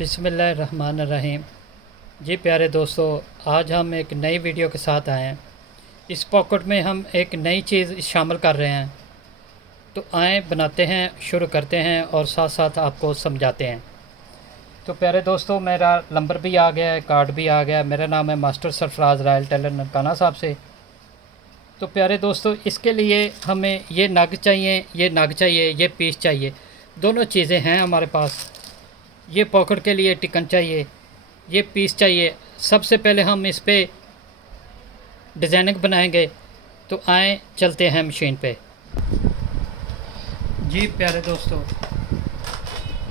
बिस्मिल्लाहिर्रहमानिर्रहीम। जी प्यारे दोस्तों, आज हम एक नई वीडियो के साथ आए हैं। इस पॉकेट में हम एक नई चीज़ शामिल कर रहे हैं, तो आए बनाते हैं, शुरू करते हैं और साथ साथ आपको समझाते हैं। तो प्यारे दोस्तों, मेरा नंबर भी आ गया है, कार्ड भी आ गया है। मेरा नाम है master Sarfaraz royal tailor Nankana Sahib से। तो प्यारे दोस्तों, इसके लिए हमें ये नग चाहिए, ये पीस चाहिए। दोनों चीज़ें हैं हमारे पास। ये पॉकेट के लिए टिकन चाहिए, ये पीस चाहिए। सबसे पहले हम इस पे डिज़ाइनिंग बनाएंगे। तो आए चलते हैं मशीन पे। जी प्यारे दोस्तों,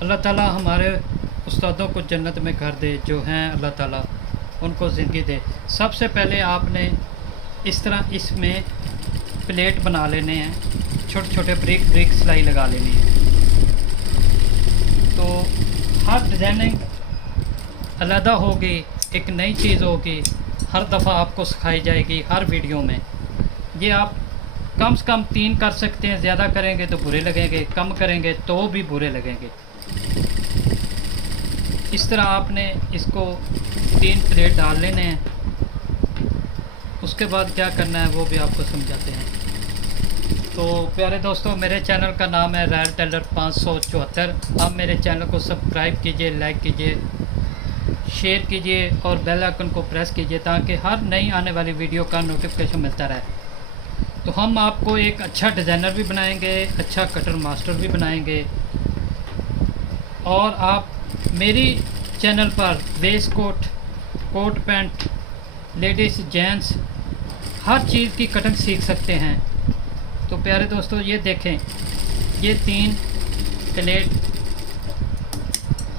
अल्लाह ताला हमारे उस्तादों को जन्नत में घर दे, जो हैं अल्लाह ताला उनको ज़िंदगी दे। सबसे पहले आपने इस तरह इसमें प्लेट बना लेने हैं, छोटे छोटे ब्रिक ब्रिक सिलाई लगा लेनी है। तो हर डिज़ाइनिंग अलहदा होगी, एक नई चीज़ होगी, हर दफ़ा आपको सिखाई जाएगी हर वीडियो में। ये आप कम से कम 3 कर सकते हैं, ज़्यादा करेंगे तो बुरे लगेंगे, कम करेंगे तो भी बुरे लगेंगे। इस तरह आपने इसको 3 प्लेट डाल लेने हैं। उसके बाद क्या करना है वो भी आपको समझाते हैं। तो प्यारे दोस्तों, मेरे चैनल का नाम है रायल टेलर 574। आप मेरे चैनल को सब्सक्राइब कीजिए, लाइक कीजिए, शेयर कीजिए और बेल आइकन को प्रेस कीजिए, ताकि हर नई आने वाली वीडियो का नोटिफिकेशन मिलता रहे। तो हम आपको एक अच्छा डिज़ाइनर भी बनाएंगे, अच्छा कटर मास्टर भी बनाएंगे। और आप मेरी चैनल पर waistcoat, coat pant, ladies gents हर चीज़ की कटिंग सीख सकते हैं। तो प्यारे दोस्तों, ये देखें, ये 3 प्लेट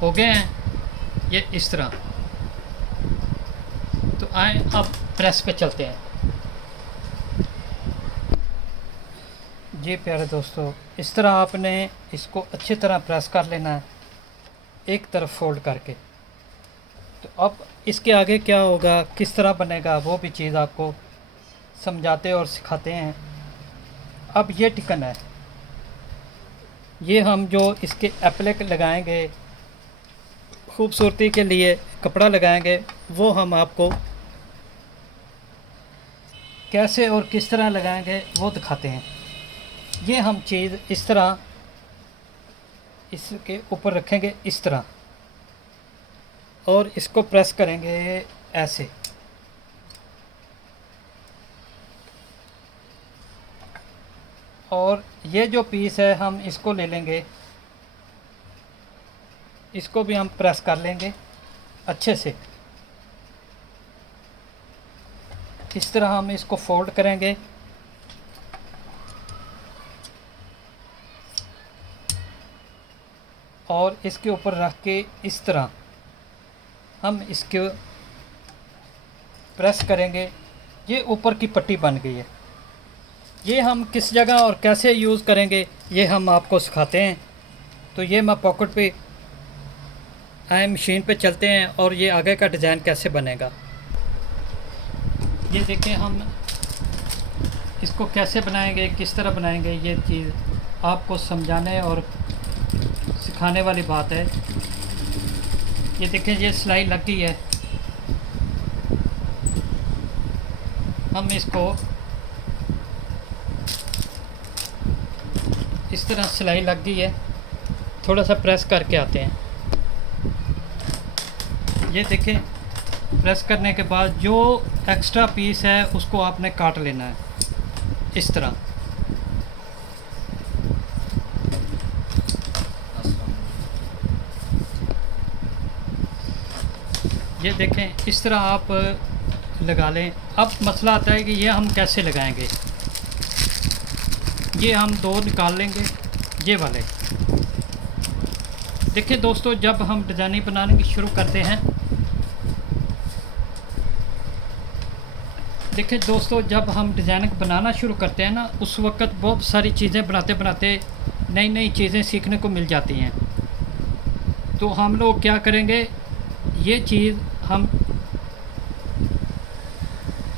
हो गए हैं, ये इस तरह। तो आए अब प्रेस पे चलते हैं। जी प्यारे दोस्तों, इस तरह आपने इसको अच्छी तरह प्रेस कर लेना है, एक तरफ फोल्ड करके। तो अब इसके आगे क्या होगा, किस तरह बनेगा, वो भी चीज़ आपको समझाते और सिखाते हैं। अब ये टिकन है, ये हम जो इसके एप्लिक लगाएंगे, खूबसूरती के लिए कपड़ा लगाएंगे, वो हम आपको कैसे और किस तरह लगाएंगे वो दिखाते हैं। ये हम चीज़ इस तरह इसके ऊपर रखेंगे, इस तरह, और इसको प्रेस करेंगे ऐसे। और ये जो पीस है हम इसको ले लेंगे, इसको भी हम प्रेस कर लेंगे अच्छे से। इस तरह हम इसको फोल्ड करेंगे और इसके ऊपर रख के इस तरह हम इसको प्रेस करेंगे। ये ऊपर की पट्टी बन गई है। ये हम किस जगह और कैसे यूज़ करेंगे ये हम आपको सिखाते हैं। तो ये मैं पॉकेट पे आए, मशीन पे चलते हैं और ये आगे का डिज़ाइन कैसे बनेगा। ये देखें, हम इसको कैसे बनाएंगे, किस तरह बनाएंगे, ये चीज़ आपको समझाने और सिखाने वाली बात है। ये देखें, ये सिलाई लग गई है। हम इसको इस तरह सिलाई लग गई है, थोड़ा सा प्रेस करके आते हैं। ये देखें, प्रेस करने के बाद जो एक्स्ट्रा पीस है उसको आपने काट लेना है इस तरह। ये देखें, इस तरह आप लगा लें। अब मसला आता है कि ये हम कैसे लगाएंगे। ये हम 2 निकाल लेंगे, ये वाले। देखिए दोस्तों, जब हम डिज़ाइनिंग बनाने की शुरू करते हैं, देखिए दोस्तों, जब हम डिज़ाइनिंग बनाना शुरू करते हैं ना, उस वक़्त बहुत सारी चीज़ें बनाते बनाते नई नई चीज़ें सीखने को मिल जाती हैं। तो हम लोग क्या करेंगे, ये चीज़ हम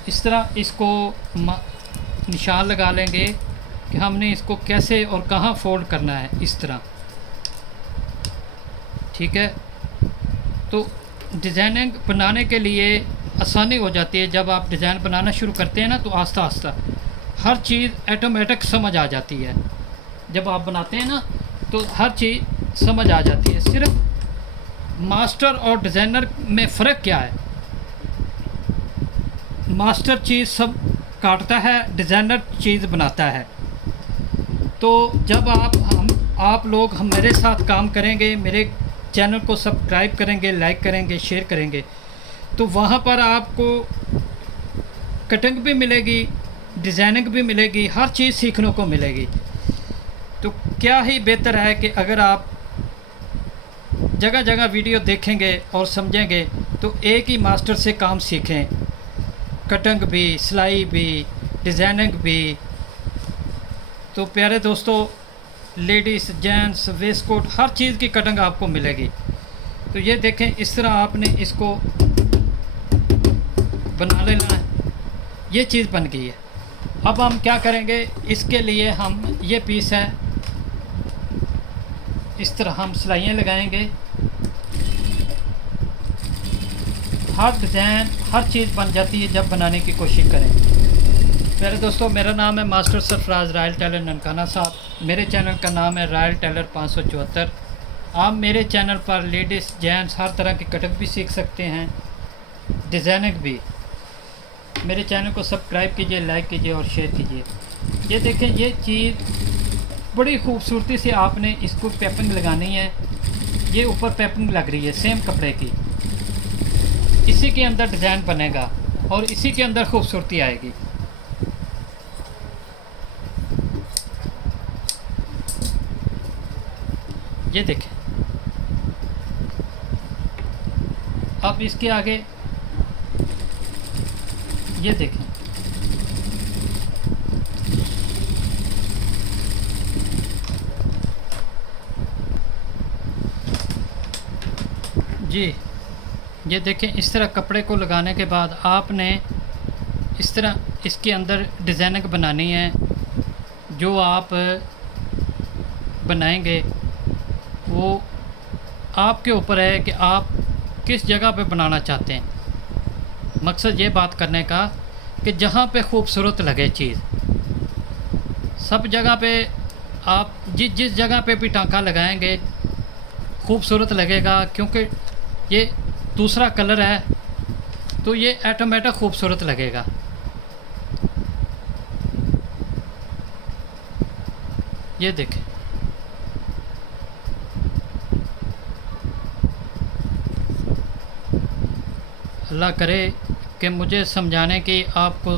इस तरह इसको निशान लगा लेंगे कि हमने इसको कैसे और कहाँ फोल्ड करना है, इस तरह। ठीक है। तो डिज़ाइनिंग बनाने के लिए आसानी हो जाती है। जब आप डिज़ाइन बनाना शुरू करते हैं ना तो आस्ता आस्ता हर चीज़ ऑटोमेटिक समझ आ जाती है। जब आप बनाते हैं ना तो हर चीज़ समझ आ जाती है। सिर्फ मास्टर और डिज़ाइनर में फ़र्क क्या है? मास्टर चीज़ सब काटता है, डिज़ाइनर चीज़ बनाता है। तो जब आप लोग मेरे साथ काम करेंगे, मेरे चैनल को सब्सक्राइब करेंगे, लाइक करेंगे, शेयर करेंगे, तो वहाँ पर आपको कटिंग भी मिलेगी, डिज़ाइनिंग भी मिलेगी, हर चीज़ सीखने को मिलेगी। तो क्या ही बेहतर है कि अगर आप जगह जगह वीडियो देखेंगे और समझेंगे तो एक ही मास्टर से काम सीखें, कटिंग भी, सिलाई भी, डिज़ाइनिंग भी। तो प्यारे दोस्तों, लेडीज़, जेंट्स, वेस्ट कोट, हर चीज़ की कटिंग आपको मिलेगी। तो ये देखें, इस तरह आपने इसको बना लेना है। ये चीज़ बन गई है। अब हम क्या करेंगे, इसके लिए हम ये पीस है, इस तरह हम सिलाइयाँ लगाएंगे। हर डिज़ाइन, हर चीज़ बन जाती है जब बनाने की कोशिश करें। प्यारे दोस्तों, मेरा नाम है master Sarfaraz royal tailor Nankana Sahib. मेरे चैनल का नाम है रॉयल टेलर 574। आप मेरे चैनल पर लेडीज़, जेंट्स हर तरह की कटिंग भी सीख सकते हैं, डिज़ाइनिंग भी। मेरे चैनल को सब्सक्राइब कीजिए, लाइक कीजिए और शेयर कीजिए। ये देखें, ये चीज़ बड़ी खूबसूरती से आपने इसको पैपिंग लगानी है। ये ऊपर पैपिंग लग रही है सेम कपड़े की। इसी के अंदर डिज़ाइन बनेगा और इसी के अंदर खूबसूरती आएगी। ये देखें। अब इसके आगे ये देखें, जी ये देखें। इस तरह कपड़े को लगाने के बाद आपने इस तरह इसके अंदर डिज़ाइनिंग बनानी है। जो आप बनाएंगे वो आपके ऊपर है कि आप किस जगह पे बनाना चाहते हैं। मकसद ये बात करने का कि जहाँ पे खूबसूरत लगे चीज़, सब जगह पे आप जिस जगह पे भी टांका लगाएंगे खूबसूरत लगेगा। क्योंकि ये दूसरा कलर है तो ये ऑटोमेटिक खूबसूरत लगेगा। ये देखें, अल्लाह करे कि मुझे समझाने की, आपको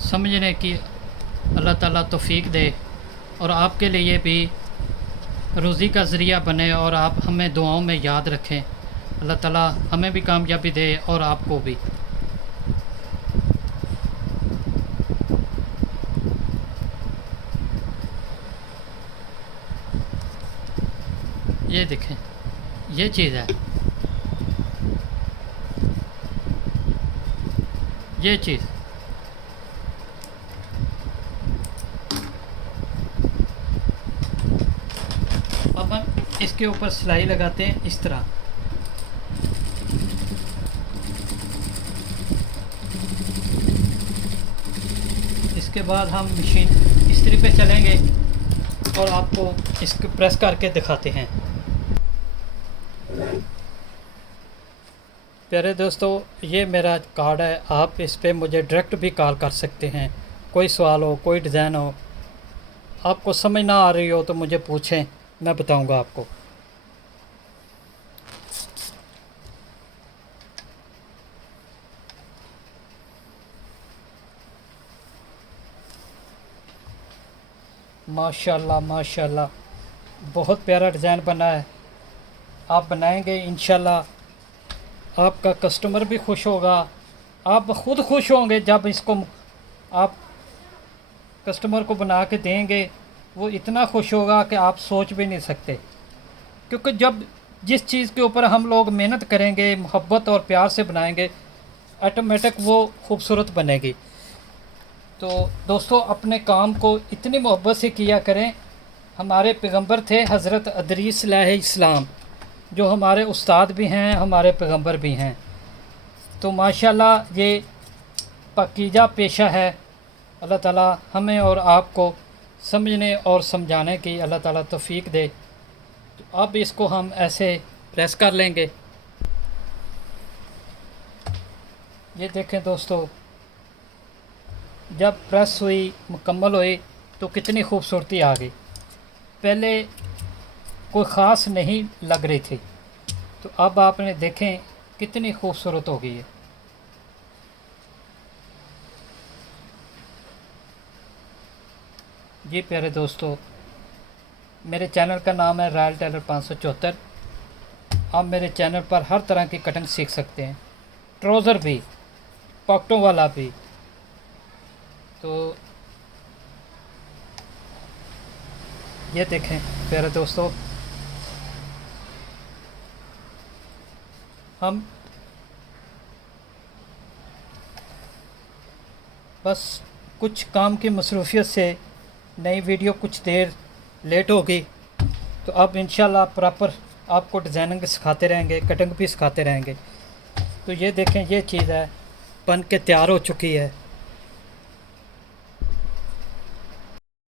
समझने की अल्लाह ताला तौफीक दे और आपके लिए भी रोज़ी का ज़रिया बने और आप हमें दुआओं में याद रखें। अल्लाह ताला हमें भी कामयाबी दे और आपको भी। ये देखें, ये चीज़ है, ये चीज़। अब हम इसके ऊपर सिलाई लगाते हैं इस तरह। इसके बाद हम मशीन इस्त्री पे चलेंगे और आपको इसको प्रेस करके दिखाते हैं। प्यारे दोस्तों, ये मेरा कार्ड है। आप इस पे मुझे डायरेक्ट भी कॉल कर सकते हैं। कोई सवाल हो, कोई डिज़ाइन हो, आपको समझ ना आ रही हो तो मुझे पूछें, मैं बताऊंगा आपको। माशाल्लाह माशाल्लाह, बहुत प्यारा डिज़ाइन बना है। आप बनाएंगे इंशाल्लाह आपका कस्टमर भी खुश होगा, आप ख़ुद खुश होंगे। जब इसको आप कस्टमर को बना के देंगे वो इतना खुश होगा कि आप सोच भी नहीं सकते। क्योंकि जब जिस चीज़ के ऊपर हम लोग मेहनत करेंगे, मोहब्बत और प्यार से बनाएंगे, ऑटोमेटिक वो खूबसूरत बनेगी। तो दोस्तों, अपने काम को इतनी मोहब्बत से किया करें। हमारे पैगंबर थे हज़रत अदरीस अलैहिस्सलाम, जो हमारे उस्ताद भी हैं, हमारे पैगंबर भी हैं। तो माशाल्लाह ये पाकीज़ा पेशा है। अल्लाह ताला हमें और आपको समझने और समझाने की अल्लाह ताला तौफीक दे। तो अब इसको हम ऐसे प्रेस कर लेंगे। ये देखें दोस्तों, जब प्रेस हुई, मुकम्मल हुई तो कितनी खूबसूरती आ गई। पहले कोई ख़ास नहीं लग रही थी, तो अब आपने देखें कितनी खूबसूरत हो गई है। जी प्यारे दोस्तों, मेरे चैनल का नाम है रॉयल टेलर 574। आप मेरे चैनल पर हर तरह की कटिंग सीख सकते हैं, ट्राउज़र भी, पॉकेटों वाला भी। तो ये देखें प्यारे दोस्तों, हम बस कुछ काम की मसरूफियत से नई वीडियो कुछ देर लेट हो गई। तो अब इंशाल्लाह प्रॉपर आपको डिज़ाइनिंग सिखाते रहेंगे, कटिंग भी सिखाते रहेंगे। तो ये देखें, ये चीज़ है बन के तैयार हो चुकी है।